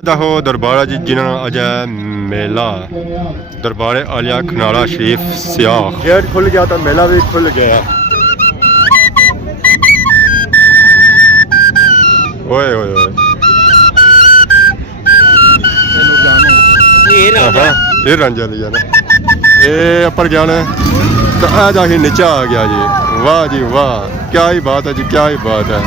हो दरबारा जी जिन्होंने अज मेला दरबारे आलिया खनाड़ा शरीफ सियाह गेट खुल गया तो मेला भी खुल गया। ओए ओए ओए ये रंजा लिया ना ये ऊपर जाना तो आ जाके नीचे आ गया जी। वाह जी वाह क्या ही बात है जी क्या ही बात है।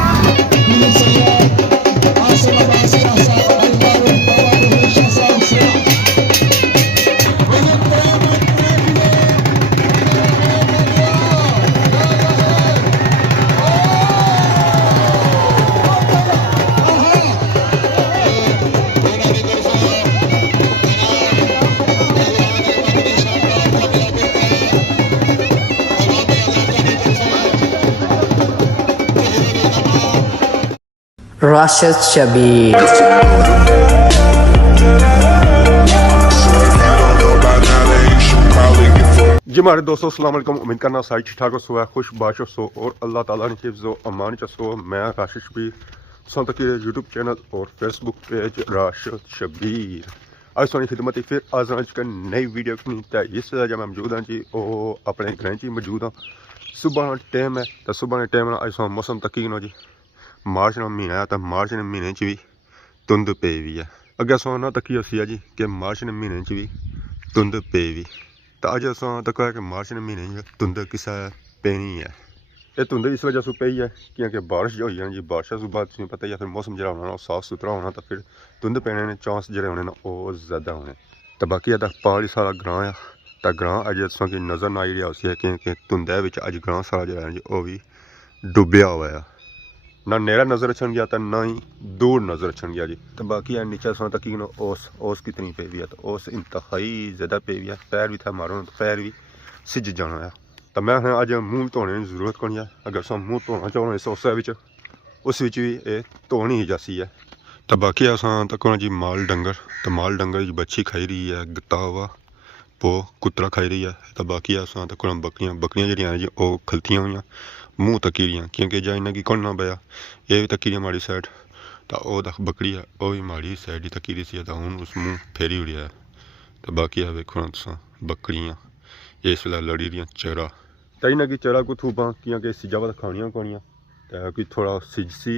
Rashid Shabir. जी हमारे दोस्तों अस्सलाम वालेकुम। उम्मीद करना सारी ठीक ठाक सो है खुश बाश सो और अल्लाह ताला ने हिफ्ज़ व अमान सो। मैं राशिद शबीर सन तक यूट्यूब चैनल और फेसबुक पेज राशिद शबीर आज सोनी खिदमत फिर आज का नई वीडियो तो इस जब मैं मौजूद हाँ जी वो अपने घर च मौजूद हाँ। सुबह टाइम है तो सुबह के टाइम अज मौसम तकी नो जी मार्च का महीना है तो मार्च के महीने भी धुंध पे भी है। अगे सो ना तकी उसी है जी कि मार्च के महीने भी धुंध पे भी तो अज अस तक है कि मार्च के महीने धुंध किसा पैनी है। ये धुंध इस वजह से पई है क्योंकि बारिश जो हुई है जी बारिश के बाद तुम्हें पता ही है फिर मौसम जो होना साफ सुथरा होना तो फिर धुंध पैने ने चांस जो होने ना वो ज़्यादा होने। तो बाकी अदा पहाड़ी सारा ग्रां है तो ग्रां अज दसों की नज़र ना आई रहा उसी है क्योंकि धुंध अज ग्रां सारा जो है जी वो भी डुबया हुआ है ना नेरा नज़र अचन गया तो ना ही दूर नज़र अचन गया जी। तो बाकी है नीचे सुना तक ओस कितनी पे भी है तो ओस इंतहाई ज़्यादा पे भी है। पैर भी था मारो तो पैर भी सिज जाना है। तो मैं अज मूँह धोने की जरूरत कोनी है अगर सो मूँह धोना चाहो इस उस भी ये धोनी ही जासी है। तो बाकी अस तक जी माल डंगर तो माल डंगर की बच्ची खाई रही है गत्ता हुआ पो कुतरा खाई रही है। तो बाकी अस तक बकरियाँ बकरियाँ जी वो खलतियाँ हुई मूँह तकी रही क्योंकि जहाँ इन्हें कौन ना पाया ये भी तकी रही माड़ी साइड तो वह बकरी है वह भी माड़ी साइड ही तकी रही सी तो हूँ उस मूँह फेरी उड़िया है। तो बाकी है वेखो ना तुम बकरियाँ इस वेला लड़ी रही चरा तो इन्हें की चरा को थूपा क्योंकि सिजा तो खानिया कोनिया तो कि थोड़ा सिजसी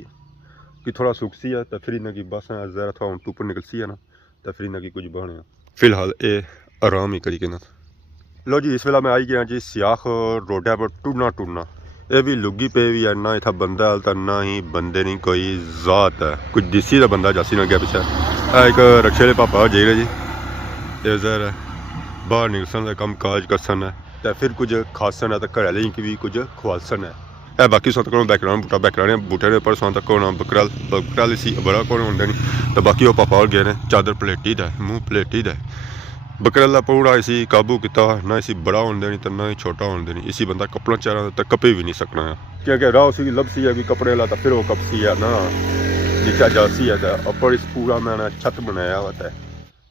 कि थोड़ा सुखसी है तो फिर इन्हें की बस जरा थोड़ा टूपर निकलसी है ना तो फिर इन्हें की कुछ बने फिलहाल ये आराम ही करी के ना। लो जी इस वेला मैं आई गया जी सियाख रोडा पर टूरना टूरना ये भी लुगी पे भी है ना इतना बंदा हालता ना ही बंदे नहीं कोई जात है कुछ डिसी का बंदा जासी ना गया पिछले एक रक्शे वाले पापा जाई रहे जी इधर बाहर निकलन का कम काज करसन है तो फिर कुछ खासन है तो घर वाले की भी कुछ खुआसन है। बाकी सौ तक बैकग्राउंड बूटा बैकग्राउंड बूटे के उपर सौ तक होना बकरल बकरल इसी बड़ा कौन होंगे नहीं। तो बाकी वो पापा और गए ने चादर पलेटी दा मुँह पलेटी दा बकरला पूरा इसी काबू किया ना इसी बड़ा होने नहीं तो ना ही छोटा होने नहीं इसी बंदा कपड़ा चारा तो कपे भी नहीं सकना है क्योंकि राह उसी लभसी है कि कपड़े ला तो फिर वो कपसी है ना नीचा जासी है तो ऊपर इस पूरा मैंने छत बनाया हुआ है।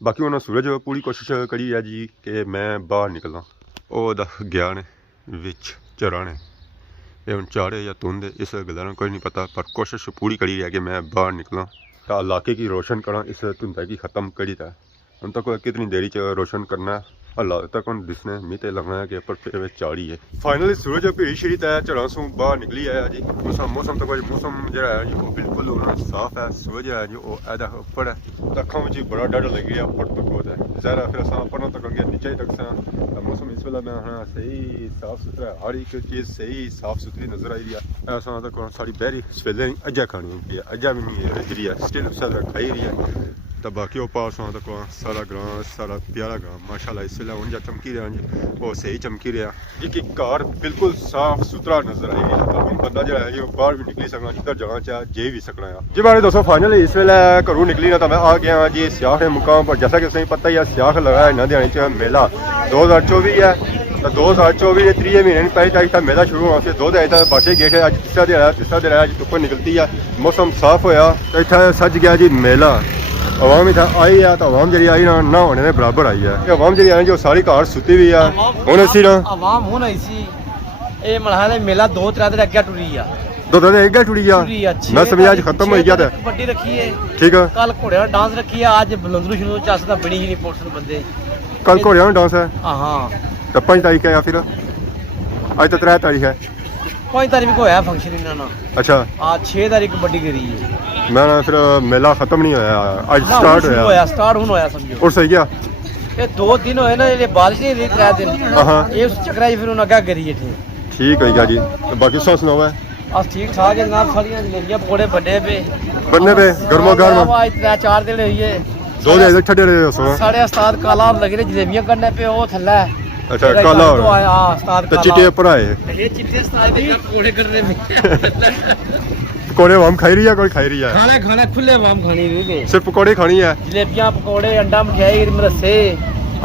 बाकी उन्होंने सूरज पूरी कोशिश करी है जी कि मैं बाहर निकला वो गया ने विच चराने ये हम चारे या धुंध इस गल कोई नहीं पता पर कोशिश पूरी करी है कि मैं बाहर निकला तो इलाके की रोशन करा इस धुंध की ख़त्म करी था। हम तक कितनी देरी च रोशन करना है अल्लाह तक दिसने मीह तो लगना है कि पर फिर चाड़ी है। फाइनली सूरज भीड़ शीड़ी तय चढ़ा सू बाहर निकली है जी। मौसम तो मौसम जो है जी वो बिल्कुल साफ है सूरज है जी वो उपर है तो अखा में बड़ा डर लगी है उपर तक होता है ज़ाहिर फिर अस उपर तक अगे नीचे ही तक मौसम इस वेला मैं हाँ सही साफ सुथरा है हर एक चीज़ सही साफ सुथरी नजर आई रही है। अस तक सारी बहरी सवेले अज्जा खानी होती है अज्जा भी नहीं रजरी है स्टिल खाई रही है। तो बाकी वो पास तक सारा ग्रां सारा प्यारा ग्रां माशाल्लाह इस वेला उंजा चमकी रहा जी वो सही चमकी रहा एक कार बिल्कुल साफ सुथरा नजर आई है तो हम बंदा जो है बाहर भी निकली सकना जिधर जाना चाहे जे भी सकना है जी। बारे दोस्तों फाइनली इस वेले घरों निकली ना तो मैं आ गया जी सियाख के मुकाम पर। जैसा कि तुम्हें पता ही है सियाख लगा है ध्यान च मेला 2024 है तो 2024 के 3 महीने पहले तारीख तक मेला शुरू हुआ फिर 2 दिन तक बादशाह गेट है अज तीसरा दिन है अज धुप्प निकलती है मौसम साफ होया तो इतना सज गया जी मेला। आवाम इतना आई है तो आवाम जी आई ना होने के बराबर आई है आवाम जी आई जो सारी घर सुती हुई है हूँ असी ना आवाम हूँ आई सी ये मलहा मेला 2-3 दिन अगे टुरी आ ਦੁੱਧ ਦੇ ਇੱਕ ਟੁੜੀ ਗਿਆ ਨਸ ਵੀ ਅੱਜ ਖਤਮ ਹੋਈ ਗਿਆ ਤੇ ਕਬੱਡੀ ਰੱਖੀ ਹੈ ਠੀਕ ਆ ਕੱਲ ਘੋੜਿਆਂ ਦਾ ਡਾਂਸ ਰੱਖੀ ਹੈ ਅੱਜ ਬਲੰਦਰੂ ਸ਼ੁਰੂ ਚੱਸ ਦਾ ਬਣੀ ਹੀ ਨਹੀਂ ਪੁਲਿਸ ਬੰਦੇ ਕੱਲ ਘੋੜਿਆਂ ਦਾ ਡਾਂਸ ਹੈ ਹਾਂ ਤੇ 5 ਤਾਰੀਖ ਹੈ ਜਾਂ ਫਿਰ ਅੱਜ ਤਾਂ 3 ਤਾਰੀਖ ਹੈ 5 ਤਾਰੀਖ ਨੂੰ ਹੋਇਆ ਫੰਕਸ਼ਨ ਇਹਨਾਂ ਨਾਲ ਅੱਛਾ ਆ 6 ਤਾਰੀਖ ਕਬੱਡੀ ਕਰੀ ਹੈ ਮੈਂ ਨਾ ਫਿਰ ਮੇਲਾ ਖਤਮ ਨਹੀਂ ਹੋਇਆ ਅੱਜ ਨਾ, ਹੁਣ ਸਟਾਰਟ ਸ਼ੁਰੂ ਹੋਇਆ ਸਟਾਰਟ ਹੁਣ ਹੋਇਆ ਸਮਝੋ ਔਰ ਸਹੀ ਗਿਆ ਇਹ 2 ਦਿਨ ਹੋਏ ਨਾ ਜਿਹੜੇ ਬਾਰਿਸ਼ ਨਹੀਂ ਰਹੀ 3 ਦਿਨ ਹਾਂ ਇਹ ਉਸ ਚੱਕਰਾਂ 'ਚ ਫਿਰ ਉਹਨਾਂ ਅੱਗਾ ਕਰੀ ਇੱਥੇ ਠੀਕ ਹੈ ਗਿਆ ਜੀ ਤੇ ਬਾਕੀ ਸੌ ਸੁਣਾਓ ਹੈ ਅਸ ਠੀਕ ਠਾਕ ਹੈ ਜਨਾਬ ਸਾਰੀਆਂ ਜਲੇਬੀਆਂ ਪਕੌੜੇ ਵੱਡੇ ਪਏ ਬੰਨੇ ਪੇ ਗਰਮੋ ਗਰਮ ਅੱਜ 3-4 ਦਿਨ ਹੋਈ ਹੈ ਦੋ ਦੇ ਛੱਡੇ ਰਹੇ ਸੋ ਸਾਡੇ ਉਸਤਾਦ ਕਾਲਾ ਲੱਗ ਰਹੇ ਜਲੇਬੀਆਂ ਕਰਨੇ ਪਏ ਉਹ ਥੱਲੇ ਅੱਛਾ ਕਾਲਾ ਤੋਂ ਆਇਆ ਉਸਤਾਦ ਤੇ ਕਾਲਾ ਚਿੱਟੇ ਭਰਾਏ ਇਹ ਚਿੱਟੇ ਉਸਤਾਦ ਦੇ ਪਕੌੜੇ ਕਰਨੇ ਪਏ ਪਕੌੜੇ ਵਾਮ ਖਾਈ ਰਹੀ ਹੈ ਕੋਈ ਖਾਈ ਰਹੀ ਹੈ ਖਾਣਾ ਖੁੱਲੇ ਵਾਮ ਖਾਣੀ ਵੀ ਸਿਰਫ ਪਕੌੜੇ ਖਾਣੀ ਹੈ ਜਲੇਬੀਆਂ ਪਕੌੜੇ ਅੰਡਾ ਮਠਿਆਈ ਮਰਸੇ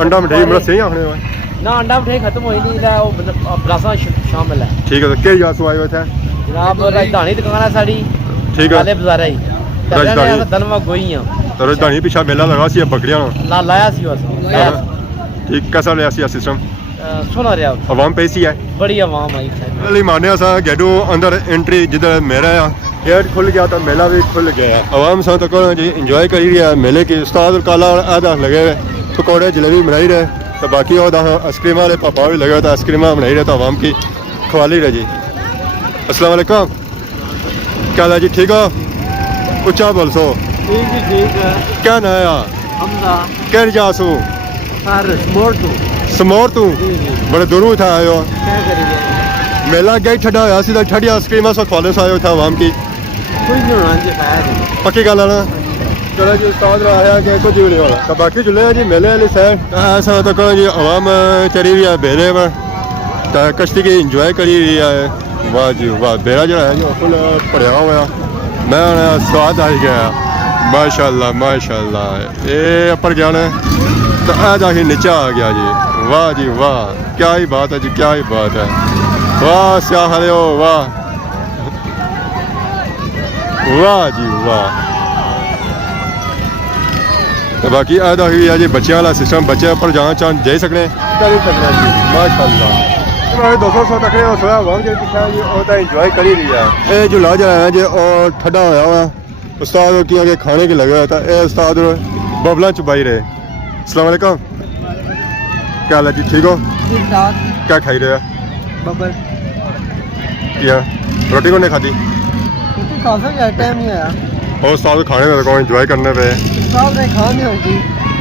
ਅੰਡਾ ਮਠਿਆਈ ਮਰਸੇ ਹੀ ਆਖਣੇ ਓਏ ਨਾ ਅੰਡਾ ਮਠਿਆਈ ਖਤਮ ਹੋਈ ਨਹੀਂ ਇਹਦਾ ਉਹ ਬਰਾਸਾਂ ਸ਼ਾਮਿਲ ਹੈ ਠੀਕ ਹੈ ਕਿਹੜੀ ਜਾਸੂ ਆਏ ਹੋ ਇੱਥੇ ਜਨਾਬ ਰਾਜਧਾਨੀ ਦੁਕਾਨ ਹੈ ਸਾਡੀ ਠੀਕ ਹੈ ਕਾਲੇ ਬਾਜ਼ਾਰ ਹੀ ਰਾਜਧਾਨੀ। ਦਨਵਾ ਗੋਈਆਂ ਤੇ ਰਾਜਧਾਨੀ ਪਿੱਛਾ ਮੇਲਾ ਲਗਾ ਸੀ ਬੱਕਰੀਆਂ ਨੂੰ ਨਾ ਲਾਇਆ ਸੀ ਬਸ ਠੀਕ कैसा रहा सी सिस्टम ਸੁਣਾ ਰਿਹਾ आवाम पैसी है ਬੜੀ ਆਵਾਮ ਆਈ ਹੈ ਲਈ ਮਾਨਿਆ ਸਾ ਗੈਡੂ ਅੰਦਰ ਐਂਟਰੀ ਜਿੱਦਾਂ ਮੇਰਾ ਆ ਗੇਟ ਖੁੱਲ ਗਿਆ ਤਾਂ ਮੇਲਾ ਵੀ ਖੁੱਲ ਗਿਆ आवाम सा तो जी इंजॉय करी रही है मेले की उस्ताद काला आधा लगे हुए पकौड़े जलेबी बनाई रहे तो बाकी और आइसक्रीम वाले पापा भी लगे हुए तो आइसक्रीम बनाई रहे तो आवाम की खवाली रहे जी अस्सलाम वालेकुम क्या हाल है जी ठीक हो ऊंचा बोल सो ठीक है क्या नया हमदा क्या जासू सर मोर तो ਸਮੋਰ ਤੂੰ ਬੜੇ ਦੂਰੋਂ ਇੱਥੇ ਆਏ ਹੋ क्या करेंगे ਮੇਲਾ ਅੱਗੇ ਹੀ ਠੱਡਾ ਹੋਇਆ ਸੀ ਤਾਂ ਠੱਡੀ ਆਈਸਕ੍ਰੀਮਾਂ ਸੋ ਖਵਾਲੇ ਸਾਇਓ ਇੱਥੇ ਆਵਾਮ ਕੀ कुछ नहीं होना जी पाया ਪੱਕੀ ਗੱਲ ਆ ਨਾ ਚਲੋ ਜੀ ਉਸਤਾਦ ਆਇਆ ਕਿ ਕੁਝ ਵੀ ਨਹੀਂ ਹੋਣਾ ਤਾਂ ਬਾਕੀ ਜੁਲੇ ਜੀ ਮੇਲੇ ਵਾਲੀ ਸਾਈਡ ਐਸਾ ਤਾਂ ਕੋਈ ਜੀ ਆਵਾਮ ਚਰੀ ਰਹੀ ਹੈ ਬੇਰੇ में ਤਾਂ ਕਸ਼ਤੀ ਕੀ ਇੰਜੋਏ ਕਰੀ ਰਹੀ ਹੈ ਵਾਹ ਜੀ ਵਾਹ ਬੇਰਾ ਜਿਹੜਾ ਹੈ ਜੀ ਉਹ ਫੁੱਲ ਭਰਿਆ ਹੋਇਆ ਮੈਂ ਸਵਾਦ ਆ ਗਿਆ ਮਾਸ਼ਾਅੱਲਾ ਇਹ ਉੱਪਰ ਗਿਆ ਨੇ तो आ जाके नीचे आ गया जी वाह जी वाह क्या ही बात है जी क्या ही बात है वाह स्याह हो वाह वाह जी वाह तो बाकी आदा ही है जी बच्चों वाला सिस्टम बच्चे पर जहाँ चाह जा सकने जी माशाअल्लाह 200 तक सोया वाह जी पिछा जी और इंजॉय कर ही रही है ये झूला जो है जी और ठंडा होया हुआ उस्ताद की आगे खाने के लगे हुआ था ये उस्ताद बबला चुबाई रहे अस्सलाम वालेकुम क्या हाल है जी ठीक हो ठीक ठाक क्या खाई रहे हो बबल क्या रोटी को नहीं खाती क्योंकि खासा क्या टाइम नहीं आया और साथ खाने में को एंजॉय करने पे साहब ने खाने होगी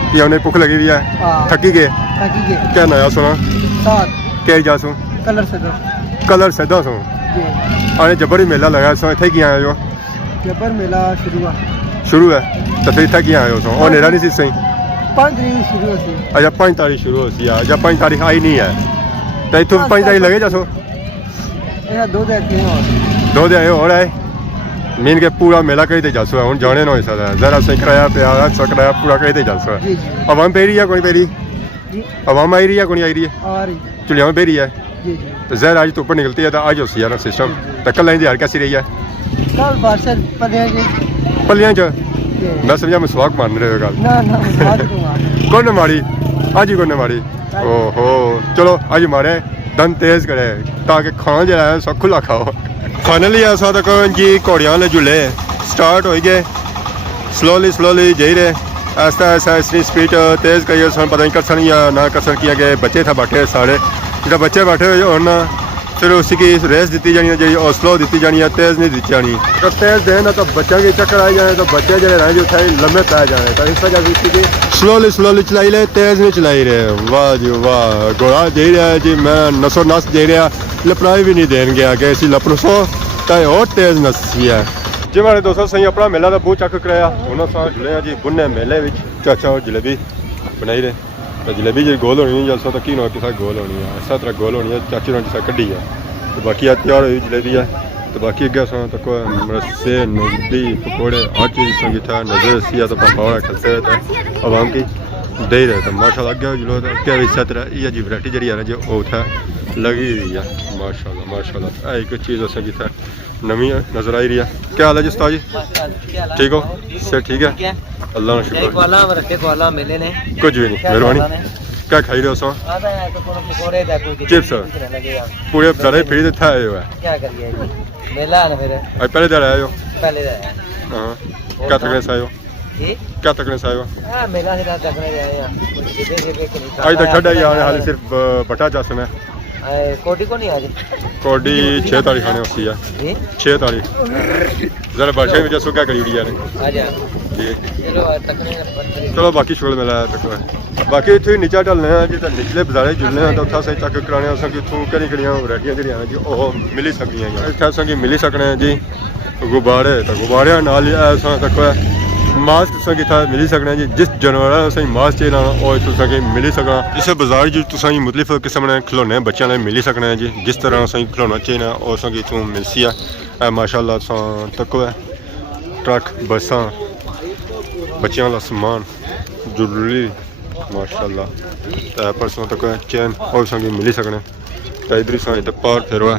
कि उन्हें भूख लगी हुई है हाँ थकी गए ताकि के क्या नया सुना साथ क्या जासू कलर से दो कलर सीधा सो जी अरे जबर ही मेला लगा सो इतने की आए हो जबर मेला शुरू हुआ शुरू है तो फिर इतने की आए हो सो और नेड़ा नहीं सी सही 5 तारीख शुरू होती अच्छा 5 तारीख शुरू होती है जब 5 तारीख आई नहीं है तो इतों 5 तारीख लगे जासो ये 2 दिन के और 2 दिन हो रहा है मीन के पूरा मेला कहीं ते जासो हूँ जाने ना हो सकता जरा से किराया पे आ किराया पूरा कहीं ते जासो जी जी आवाम पे रही है कोई पे रही जी आवाम आई रही है कोई आई रही है आ रही चुलिया पे रही है जी जी तो जहर आज तो ऊपर निकलती है तो आज होती है ना सिस्टम तो कल इंतजार कैसी रही है कल बादशाह पता है जी पलियां च मैं समझा मैं स्वाग मान रहे हो गल ना ना बात को मार कौन मारी आज ही कौन मारी ओहो चलो आज मारे दम तेज करे ताकि खाना जो है सब खुला खाओ फाइनली ऐसा तक जी घोड़ियां वाले झूले स्टार्ट हो गए स्लोली जाई रहे ऐसा इतनी स्पीड तेज करिए सन पता नहीं कर सन या ना कर सन किया गया बच्चे था बैठे सारे जो बच्चे बैठे हुए और ना फिर उसी की रेस दी जानी है जी और स्लो दी जानी है तेज़ नहीं दी जानी अगर तेज़ देना तो बच्चों के चक्कर आ जाए तो बच्चे जो रहे जो थे लम्बे पै जाए तो इस वजह से स्लोली चलाई ले तेज़ नहीं चलाई रहे वाह जी वाह घोड़ा दे रहा है जी मैं नसो नस दे रहा लपनाई भी नहीं देन गया कि असी लपनसो तो और तेज़ नसी है जी मारे दोस्तों सही अपना मेला का बूह चक कराया उन्होंने साथ जुड़े जी बुने मेले में चाचा और जलेबी बनाई रहे तो जलेबी जी गोल होनी है जलसा तो की ना किसा गोल होनी है इस तरह गोल होनी है चाची ने जिसा कड्डी है तो बाकी तैयार हुई जलेबी है तो बाकी अगे सो तक रस्से नूडी पकौड़े हर चीज़ संगी था नजर सी तो पापा वाला खलते रहता आवाम की दे रहे तो माशाल्लाह अगे जुलो तो क्या इस तरह ये जी वैरायटी जी है ना जो उठा लगी हुई है माशाल्लाह एक चीज़ संगी था नवी नजर आई रही है क्या हाल है जी उस्ताद जी ठीक हो सर ठीक है अल्लाह का शुक्र वाला रखे वाला मेले ने कुछ भी नहीं मेहरबानी क्या खाई रहे हो सो आता है तो कोनो पकोड़े दा कोई चिप्स लगे यार पूरे बड़े फ्री दे था आए हो क्या करिए जी मेला है ना फिर आज पहले दिन आए हो पहले दा है हाँ क्या तकने से आए हो ये क्या तकने से आए हो हां मेला से रात तक रहे हैं सीधे सीधे के नहीं आज तक ठंडा यार हाल सिर्फ बटा जासन है कोटी को नहीं आज कोडी 6 तारीख खाने होती है जी 6 तारीख जरा बादशाह में जैसो क्या करी हुई है आजा जी चलो तकने चलो बाकी शुक्र मिला तक बाकी इतने नीचा ढलने हैं जी तो निचले बाजारे जुलने हैं तो उत्था से चेक कराने अस कि इतों केह्ड़ी केह्ड़ियां वैरायटियां जेह्ड़ियां जी ओह मिली सकदियां इत्थे असें मिली सकने हैं जी गुब्बारे तो गुब्बारे नाल असां तक मास्क तुसें इत्थै मिली सकने जी जिस जानवर असें मास्क चाहिदा ओह तुसें मिली सकना इस बाजार च तुसें मुख्तलिफ किस्म दे खिलौने बच्चों ने मिली सकने जी जिस तरह असें खिलौना चाहिदा ओह असें इत्थों मिलसी है माशाअल्लाह असां तको है ट्रक बसां बच्चों वाला समान ज्वेलरी माशाअल्लाह परसों तक चैन और संगी मिली सकने तो इधर ही पार फेरो है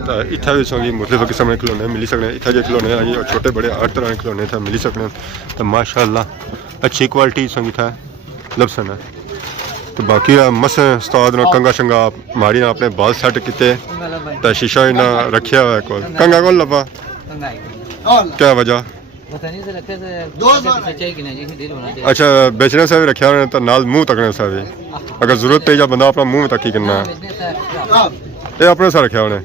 तो इतना भी संगी मुख्तलिफ किस्म के खिलौने मिली सकने इतना जो खिलौने हैं जी छोटे बड़े हर तरह के खिलौने इतना मिली सकने तो माशाअल्लाह अच्छी क्वालिटी संगी था लबसन है तो बाकी मस उस्ताद ने कंगा शंगा मारी ने अपने बाल सेट किए तो शीशा इन्हें रखा हुआ है कोल कंगा कौन लभा क्या वजह अच्छा बेचने से भी रखा उन्हें तो नाल मुंह तकने से भी अगर जरूरत पे जा बंदा अपना मुंह तकी करना है ये अपने से रखा उन्हें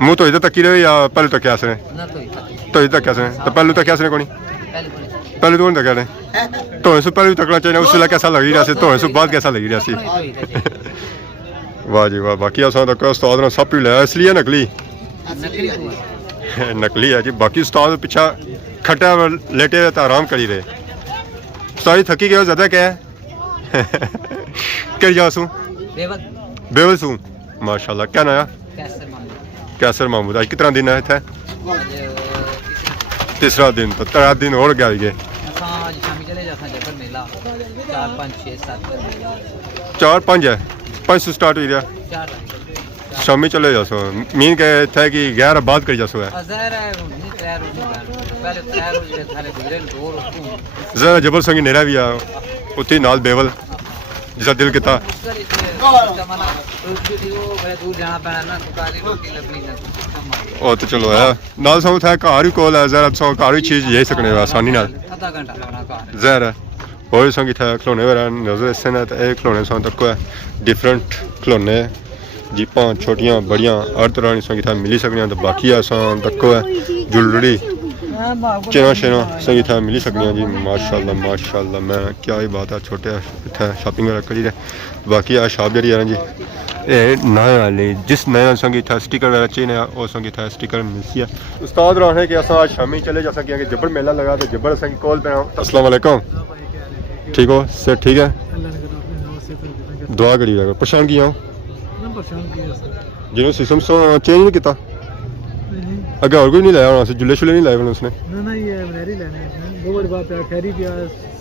मुंह तो इधर तकी रहे या पहले तक क्या सने तो इधर क्या सने तो पहले तक क्या सने कोनी पहले तो नहीं तक ने तो इससे पहले भी तकना चाहिए उससे कैसा लगी रहा सी तो इससे बाद कैसा लगी रहा सी वाह जी वाह बाकी असां तक उस्ताद ने सब ही लिया इसलिए नकली नकली है जी बाकी उस्ताद पीछा खट्टा लेटे तो आराम करी रहे उस्ताद थकी गए ज्यादा क्या है करी जासू बेवल सू माशाल्लाह क्या नया कैसर महमूद आज कितना दिन है इतने तीसरा दिन तो 3 दिन और गया गए 4-5 है 5 से स्टार्ट हुई रहा शामी चले जासो मीन के थे कि 11 बाद करी जासो है जरा जबर संगी नेरा भी आ उतनी नाल बेवल जिसा दिल किता ओ तो चलो है नाल सौ था घर ही कोल है जरा सौ घर ही चीज यही सकने आसानी नाल जरा और संगी था खिलौने वगैरह नजर इससे ना तो खिलौने सौ तक है डिफरेंट खिलौने जीपां छोटियां बड़ियां हर तरह की संगीता मिली सकनी तो बाकी असां तक है ज्वेलरी चेना शेना संगीता मिली सकनी जी माशाल्लाह माशाल्लाह मैं क्या ही बात है छोटे इतना शॉपिंग वगैरह करी रहे बाकी आ शॉप जी है जी ये नया वाले जिस नया संगीता स्टिकर वगैरह चाहिए वो संगीता स्टिकर मिलती है उस्ताद रहे कि असां आज शामी चले जा सकें कि जबर मेला लगा तो जबर संगी कॉल पे अस्सलाम वालेकुम ठीक हो सर ठीक है दुआ करी रहा परेशान की हूँ जिन्होंने सिस्टम चेंज नहीं किया अगर और कोई नहीं लाया होना जुले शुले नहीं लाए होने उसने ना ये मनेरी लेने हैं गोबर बात है खैरी पिया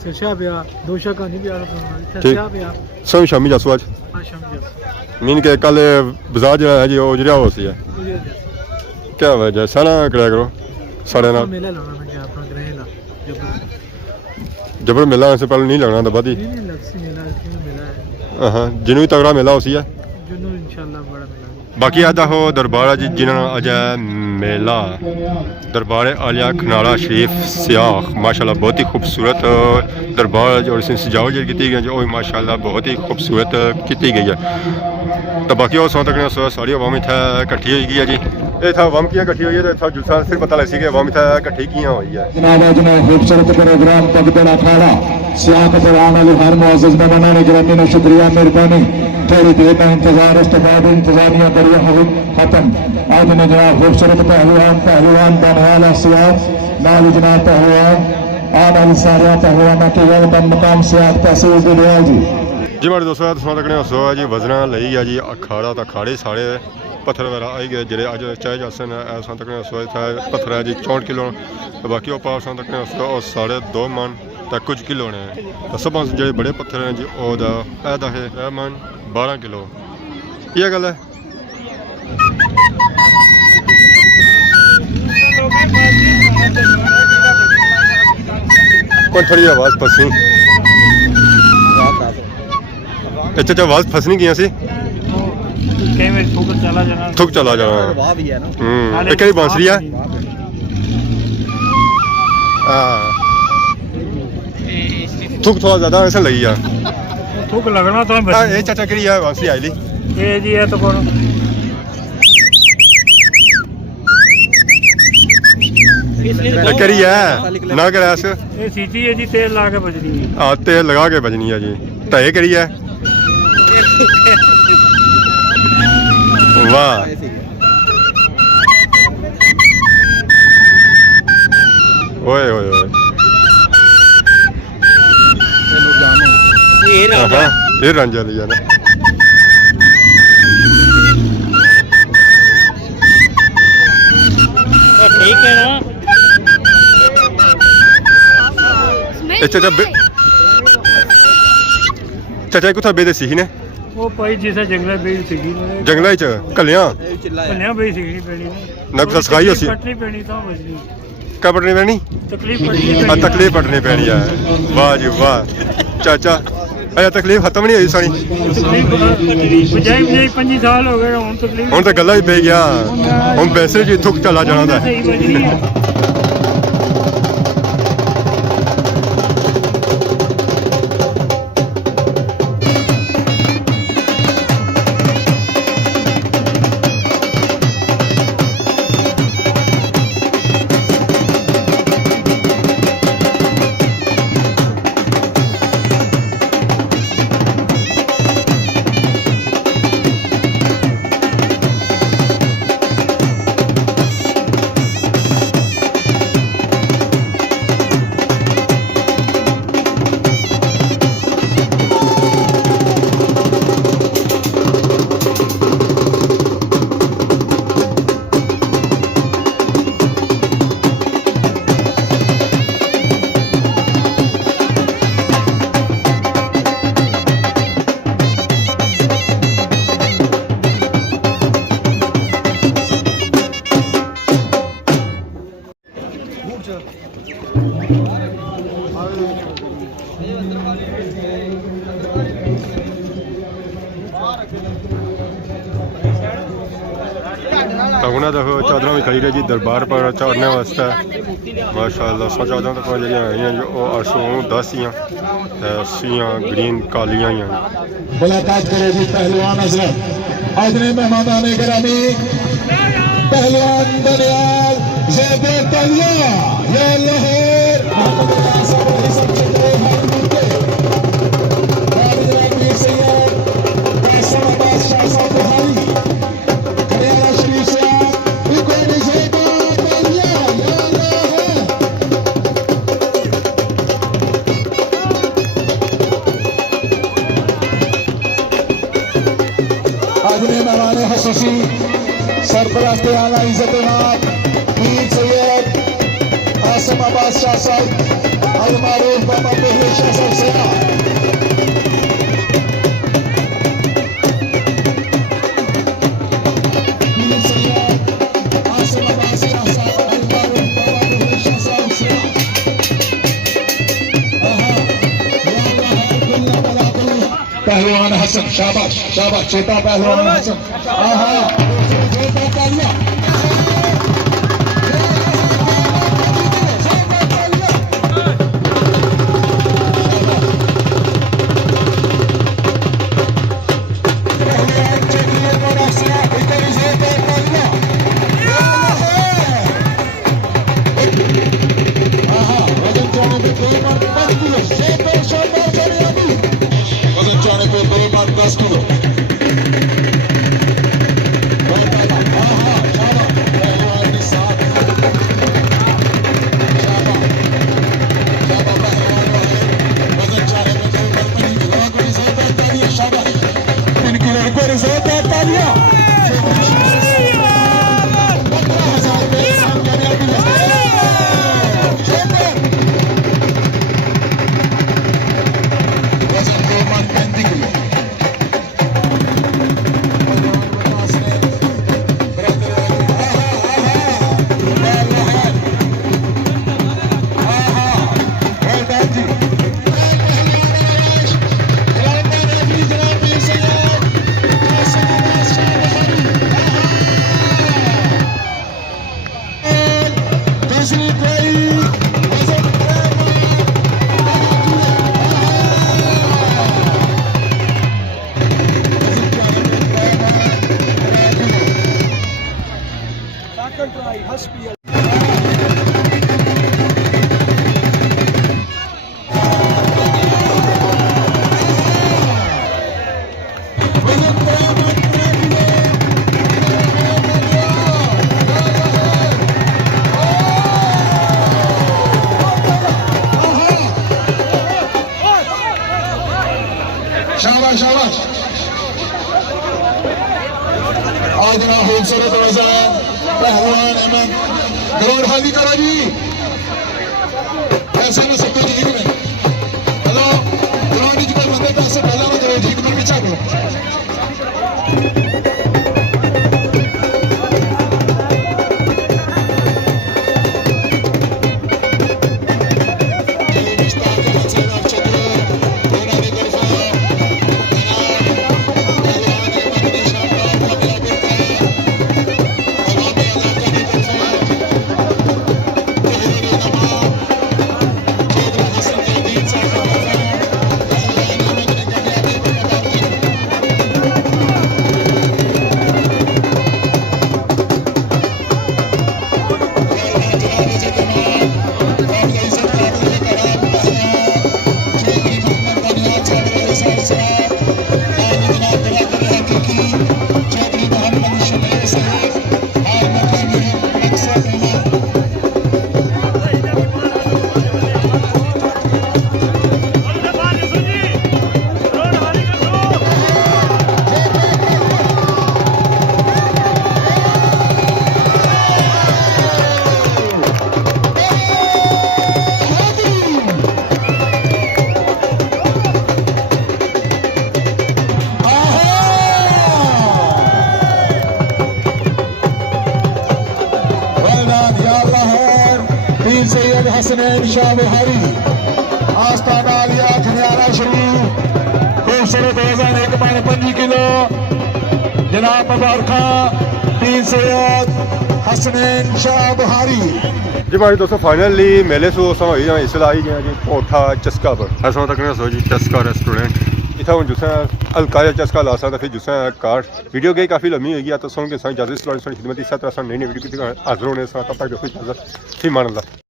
सिरशा पिया दोशा का नहीं पिया सिरशा पिया सब शामी जासो आज शाम जस मीन के कल बाजार जो है जी वो जरिया हो सी है क्या वजह सारा कराया करो साढ़े ना मेला लाना ना क्या अपना ग्रहेला जबर मेला से पहले नहीं लगना था बादी नहीं लगसी मेला है हाँ जिन्हों तगड़ा मेला हो सी है जुनू इंशाल्लाह बड़ा मेला बाकी आता हो दरबार जी जिन्होंने अज मेला दरबार आलिया खनाड़ा शरीफ सियाख माशाल्लाह बहुत ही खूबसूरत दरबार और इसमें सजावट जी की गई है माशाल्लाह बहुत ही खूबसूरत की गई है तो बाकी और सौ तक सारी अवाम इतना कट्ठी हो गई है जी ये था अवाम किया कट्ठी हुई है तो जुलसा सिर्फ पता लग सी कि अवाम इतना कट्ठी किया हुई है खूबसूरत प्रोग्राम तकदीर अखाड़ा सियाहत पर आने वाले हर मुअज़्ज़ज़ मेहमानान गिरामी ने शुक्रिया मेहरबानी थोड़ी देर का इंतजार इस्तेफाद इंतजामिया पर यह खत्म आज ने जनाब खूबसूरत पहलवान बनवाला सियाहत नाल जनाब पहलवान आने वाली सारे पहलवान के वेलकम मकाम सियाहत तहसील गुलवाल जी जी मेरे दोस्तों तुम तक सो है जी वजना लई है जी अखाड़ा तो अखाड़े सारे पत्थर वगैरह आई गए जो अज चाहे जासन ऐसा तक सो पत्थर है जी 64 किलो बाकी वो पास तक सो और 2.5 मन तक कुछ किलो ने सब जो बड़े पत्थर हैं जी वह है मन 12 किलो ये गल है कोई थोड़ी आवाज़ फसी अच्छा आवाज़ फसनी गई सी कई बार ठोकर चला जाना थुक चला जाना ਵਾਹ ਵੀ ਹੈ ਨਾ एक कहीं बांसुरी है थुक थोड़ा ज़्यादा ऐसा लगी है ठोक लगना तो ये चाचा करी है बांसुरी आई ली ये जी है तो कौन करी है ना कर ऐसे ये सीटी है जी तेल ला के बजनी है तेल लगा के बजनी है जी ढाई करी है वाह ओए ओए ओए ਇਹ ਰਾਜਾ ये रांझा लिया ना ਠੀਕ ਹੈ ਨਾ चाचा चाचा कुत्थै बेदे सी ने वो भाई जिसे जंगल बेच सीगी जंगलों च कलियां कन्या बेच सीगी पेनी ना कुछ सखाई होसी कटनी पेनी तो बजनी कपड़ने पैनी तकलीफ पड़नी तकलीफ पड़नी पैनी है वाह जी वाह चाचा अरे तकलीफ खत्म नहीं हुई सानी तकलीफ बजाई बजाई 5 साल हो गए हुन तकलीफ हुन तो गल्ला ही पै गया हुन पैसे जी थुक चला जाना दा सही बजनी है ਉਹਨਾਂ ਦਾ ਚਾਦਰਾਂ ਵੀ ਖੜੀ ਰਹੀ ਜੀ ਦਰਬਾਰ ਪਰ ਚਾੜਨੇ ਵਾਸਤੇ ਮਾਸ਼ਾਅੱਲਾ ਸੋ ਚਾਦਰਾਂ ਤਾਂ ਜਿਹੜੀਆਂ ਆਈਆਂ ਜੋ ਉਹ 810 ਆਂ ਸੀਆਂ ਗ੍ਰੀਨ ਕਾਲੀਆਂ ਆਂ मुलाकात करे जी पहलवान हजरत आदरणीय मेहमान गिरामी पहलवान दनियाल ज़ैबे तलिया या लहर मेहमान खसूसी सरपरस्त आला इज्जत पीर सैयद आसम अब्बास शाह साहब अल मारूफ बाबा पहले शाह साहब से पीर सैयद आसम अब्बास शाह साहब अल मारूफ बाबा पहले शाह साहब से पहलवान हसन शाबाश शाबाश छोटा पहलवान हसन आहा छोटा तालिया शाबाश शाबाश आज ना खूबसूरत वजन पहलवान अमन ग्राउंड खाली करो जी ऐसे में सबको ठीक में हेलो ग्राउंड जी पर बंदे पैसे पहला में करो ठीक में पीछा करो सैयद हसनैन शाह बुहारी आस्ताना आलिया खनियारा शरीफ खूबसूरत वजन 1.5 किलो जनाब मुबारक तीन सैयद हसनैन शाह बुहारी जी भाई दोस्तों फाइनली मेले से होई जां इसला आई गया जी कोठा चस्का पर ऐसा तक सो जी चस्का रेस्टोरेंट इतना हूँ जिस हल्का चस्का ला सकता फिर जिस कार्ड वीडियो गई काफ़ी लम्बी होगी तो सुन के इजाजत खिदमत इस तरह नई नई वीडियो की हाजिर होने तब तक देखो इजाजत फी मान अल्लाह।